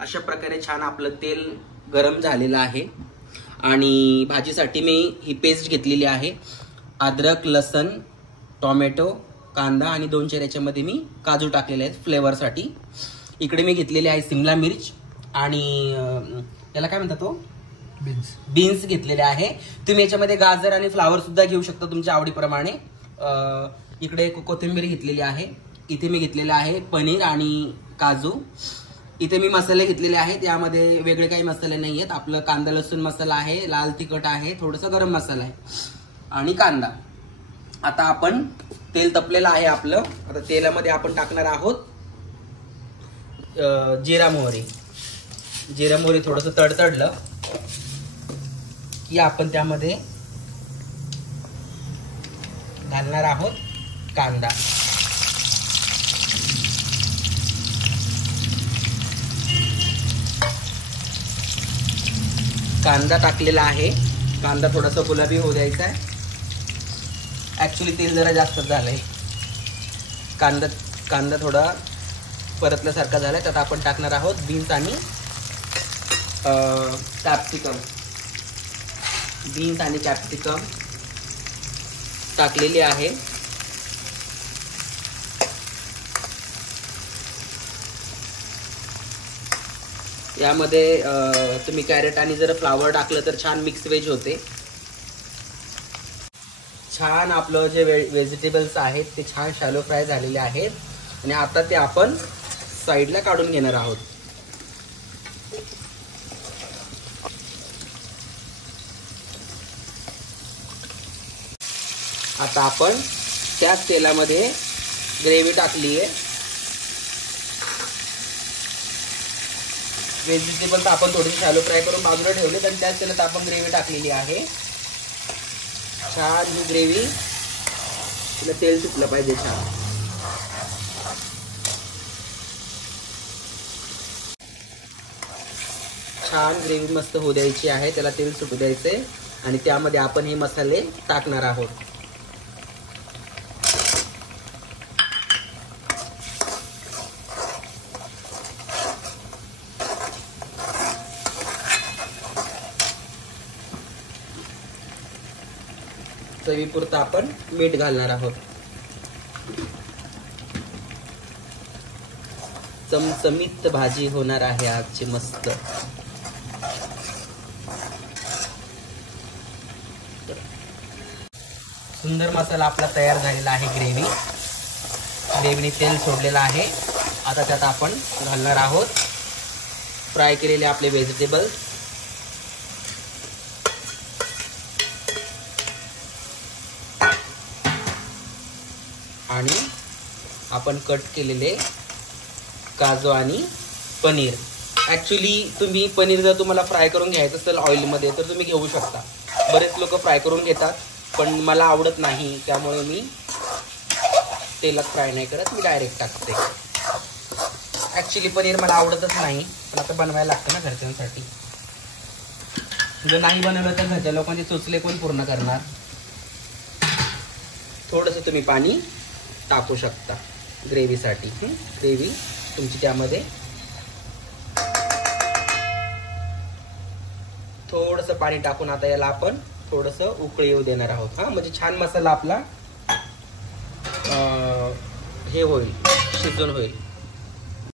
अशा प्रकारे छान आपलं तेल गरम झालेलं आहे आणि भाजीसाठी मी ही पेस्ट घेतलेली आहे. अद्रक, लसण, टोमॅटो, कांदा आणि 2 याच्यामध्ये मी काजू टाकलेले आहेत फ्लेवरसाठी. इकडे मी घेतलेली आहे शिमला मिर्च आणि याला काय म्हणतात तो बीन्स घेतलेले आहे. तुम्ही याच्यामध्ये गाजर आणि फ्लावर सुद्धा घेऊ शकता तुमच्या आवडीप्रमाणे. इकडे कोथिंबीर घेतलेली आहे. इथे मी घेतलेले आहे पनीर आणि काजू. इथे मी मसाले घेतलेले आहेत. यामध्ये वेगळे काही मसाले नाही आहेत. आपलं कांदा लसूण मसाला आहे, लाल तिखट आहे, थोडासा गरम मसाला आहे आणि कांदा. आता आपण तेल तपलेलं आहे आपलं. आता तेलामध्ये आपण टाकणार आहोत जिरा मोहरी. जिरा मोहरी थोडंसं तडतडलं की आपण त्यामध्ये घालणार आहोत कांदा. कांदा टाकलेला आहे. कांदा थोडासा गुलाबी होऊ द्यायचा आहे. ऍक्च्युली तेल जरा जास्त झालंय. कांदा थोडा परतल्यासारखा झालाय. त्यात आपण टाकणार आहोत बीन्स आणि कॅप्सिकम. बीन्स आणि कॅप्सिकम टाकलेली आहे. यामध्ये तुम्ही कॅरेट आणि जर फ्लावर टाकलं तर छान मिक्स व्हेज होते. छान आपलं जे व्हेजिटेबल्स आहेत ते छान शॅलो फ्राय झालेले आहेत आणि आता ते आपण साईडला काढून घेणार आहोत. आता आपण त्याच तेलामध्ये ग्रेव्ही टाकली आहे. व्हेजिटेबल्स आपण थोडेसे शॅलो फ्राय करून बाजूला ठेवले आणि त्याच तेलात आपण ग्रेव्ही टाकलेली आहे. छान ही ग्रेव्ही तिला तेल सुटलं पाहिजे. छान ग्रेव्ही मस्त होऊ द्यायची आहे. त्याला तेल सुटू द्यायचे आणि त्यामध्ये आपण हे मसाले टाकणार आहोत. चवीपुरतं आपण मीठ घालणार आहोत. चमचमीत भाजी होणार आहे आजची मस्त. सुंदर मसाला आपला तयार झालेला आहे. ग्रेव्हीने तेल सोडलेलं आहे. आता त्यात आपण घालणार आहोत फ्राय केलेले आपले व्हेजिटेबल्स. आणि आपण कट केलेले काजू आणि पनीर. ऍक्च्युली तुम्ही पनीर जर तुम्हाला फ्राय करून घ्यायचं असेल ऑइलमध्ये तर तुम्ही घेऊ शकता. बरेच लोक फ्राय करून घेतात पण मला आवडत नाही, त्यामुळे मी तेलात फ्राय नाही करत, मी डायरेक्ट टाकते. ऍक्च्युली पनीर मला आवडतच नाही पण आता बनवायला लागतं ना घरच्यांसाठी. जर नाही बनवलं तर घरच्या लोकांचे चोचले कोण पूर्ण करणार. थोडंसं तुम्ही पाणी टाकू शकता ग्रेव्हीसाठी. ग्रेव्ही तुमची त्यामध्ये थोडंसं पाणी टाकून आता याला आपण थोडंसं उकळी येऊ देणार आहोत. म्हणजे छान मसाला आपला हे होईल, शिजून होईल.